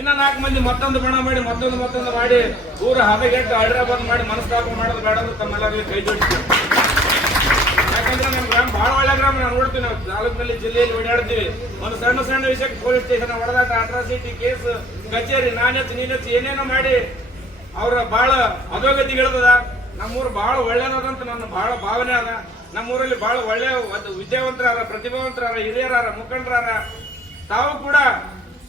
ಇನ್ನ 4 ಮಂದಿ ಮತ್ತೊಂದು ಬಣ ಮಾಡಿ ಮತ್ತೊಂದು ಮಾಡಿ ಊರ ಹದಗೆಟ್ಟು ಹೈದರಾಬಾದ್ ಮಾಡಿ ಮನಸ್ತಾಪ ಮಾಡೋದು ಬೇಡ ಅಂತ ತಮ್ಮೆಲ್ಲರಿಗೂ ಕೈ ಜೋಡಿಸ್ತೀವಿ. ಯಾಕಂದ್ರೆ ನಮ್ಮ ಗ್ರಾಮ ಬಹಳ ಒಳ್ಳೆ ಗ್ರಾಮ. ನಾವು ನೋಡ್ತೀವಿ, ನಾವು ತಾಲೂಕಿನಲ್ಲಿ ಜಿಲ್ಲೆಯಲ್ಲಿ ಓಡಾಡ್ತೀವಿ. ಒಂದು ಸಣ್ಣ ವಿಷಯಕ್ಕೆ ಪೊಲೀಸ್ ಸ್ಟೇಷನ್ ಹೊಡೆದಾಟ, ಅಟ್ರಾಸಿಟಿ ಕೇಸ್, ಕಚೇರಿ, ನೀನೆಚ್ಚು ಏನೇನೋ ಮಾಡಿ ಅವ್ರ ಬಹಳ ಅಧೋಗತಿಗಳದ. ನಮ್ಮೂರು ಬಹಳ ಒಳ್ಳೇದಂತ ನನ್ನ ಬಹಳ ಭಾವನೆ ಅದ. ನಮ್ಮೂರಲ್ಲಿ ಬಹಳ ಒಳ್ಳೆ ವಿದ್ಯಾವಂತರಾರ, ಪ್ರತಿಭಾವಂತರಾರ, ಹಿರಿಯರಾರ, ಮುಖಂಡರಾರ. ತಾವು ಕೂಡ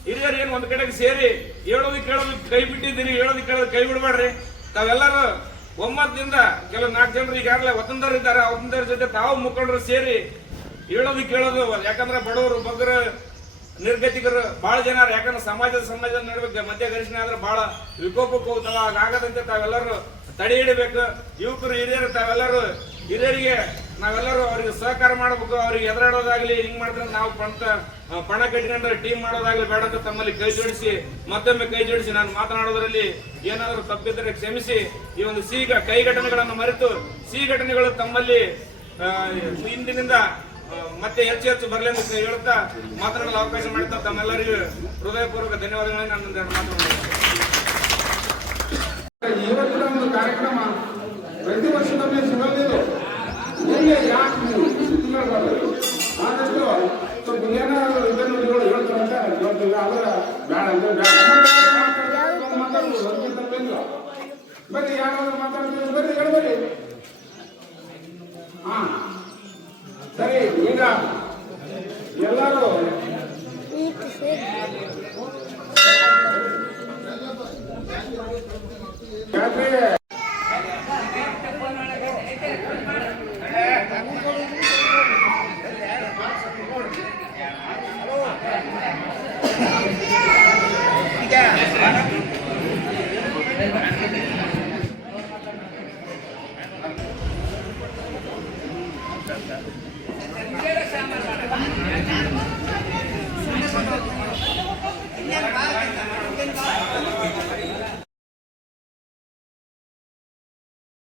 ಹಿರಿಯರು ಏನು ಒಂದ್ ಕಡೆಗೆ ಸೇರಿ ಹೇಳೋದು ಕೇಳೋದು ಕೈ ಬಿಟ್ಟಿದ್ದೀರಿ, ಹೇಳೋದು ಕೇಳೋದು ಕೈ ಬಿಡಬೇಡ್ರಿ. ತಾವೆಲ್ಲರೂ ಒಮ್ಮತದಿಂದ ಕೆಲವು 4 ಜನರು ಈಗಾಗಲೇ ವತಂದರ್ ಇದ್ದಾರೆ, ವತಂದರ ಜೊತೆ ತಾವು ಮುಖಂಡರು ಸೇರಿ ಹೇಳೋದು ಕೇಳೋದು. ಯಾಕಂದ್ರೆ ಬಡವರು, ಬಗ್ಗರು, ನಿರ್ಗತಿಕರು ಬಹಳ ಜನ. ಯಾಕಂದ್ರೆ ಸಮಾಜದ ನಡುವೆ ಮಧ್ಯ ಘರ್ಷಣೆ ಆದ್ರೆ ಬಹಳ ವಿಕೋಪಕ್ಕೆ ಹೋಗ್ತಾವ. ಹಾಗಾಗದಂತೆ ತಾವೆಲ್ಲರೂ ತಡೆ ಹಿಡಿಬೇಕು. ಯುವಕರು, ಹಿರಿಯರು ತಾವೆಲ್ಲರೂ ಹಿರಿಯರಿಗೆ ನಾವೆಲ್ಲರೂ ಅವ್ರಿಗೆ ಸಹಕಾರ ಮಾಡಬೇಕು. ಅವ್ರಿಗೆ ಎದುರಾಡೋದಾಗ್ಲಿ, ಹಿಂಗ್ ಮಾಡಿದ್ರೆ ನಾವು ಪಣ ಕಟ್ಕೊಂಡ್ರೆ ಟೀಮ್ ಮಾಡೋದಾಗ್ಲಿ ಬೇಡ ಅಂತ ತಮ್ಮಲ್ಲಿ ಮತ್ತೊಮ್ಮೆ ಕೈ ಜೋಡಿಸಿ ನಾನು ಮಾತನಾಡೋದ್ರಲ್ಲಿ ಏನಾದರೂ ತಪ್ಪಿದ್ದರೆ ಕ್ಷಮಿಸಿ. ಈ ಒಂದು ಕೈ ಘಟನೆಗಳನ್ನು ಮರೆತು ಸಿಹಿ ಘಟನೆಗಳು ತಮ್ಮಲ್ಲಿ ಇಂದಿನಿಂದ ಮತ್ತೆ ಹೆಚ್ಚು ಬರಲಿ ಅಂತ ಹೇಳುತ್ತಾ ಮಾತನಾಡಲು ಅವಕಾಶ ಮಾಡುತ್ತಾ ತಮ್ಮೆಲ್ಲರಿಗೂ ಹೃದಯಪೂರ್ವಕ ಧನ್ಯವಾದಗಳನ್ನು ನಾನು ಮಾತನಾಡುತ್ತೇನೆ. ಇವತ್ತಿನ ಒಂದು ಕಾರ್ಯಕ್ರಮ ಪ್ರತಿ ವರ್ಷದೊಮ್ಮೆ ಸಿಗಲಿದೆ. ಆದಷ್ಟು ಸ್ವಲ್ಪ ಏನಾದ್ರು ಇದನ್ನು ಹೇಳ್ತಾರಂತೆ ಹೇಳ್ತೀವಿ. ಅದರ ಬೇಡ ಅಂದ್ರೆ ಬರ್ರಿ, ಯಾರಾದ್ರೂ ಮಾತಾಡ್ತೀವಿ, ಬರ್ರಿ ಹೇಳ್ಬರ್ರಿ. ಹಾ ಸರಿ. ಈಗ ಎಲ್ಲರೂ ಯಾಕೆ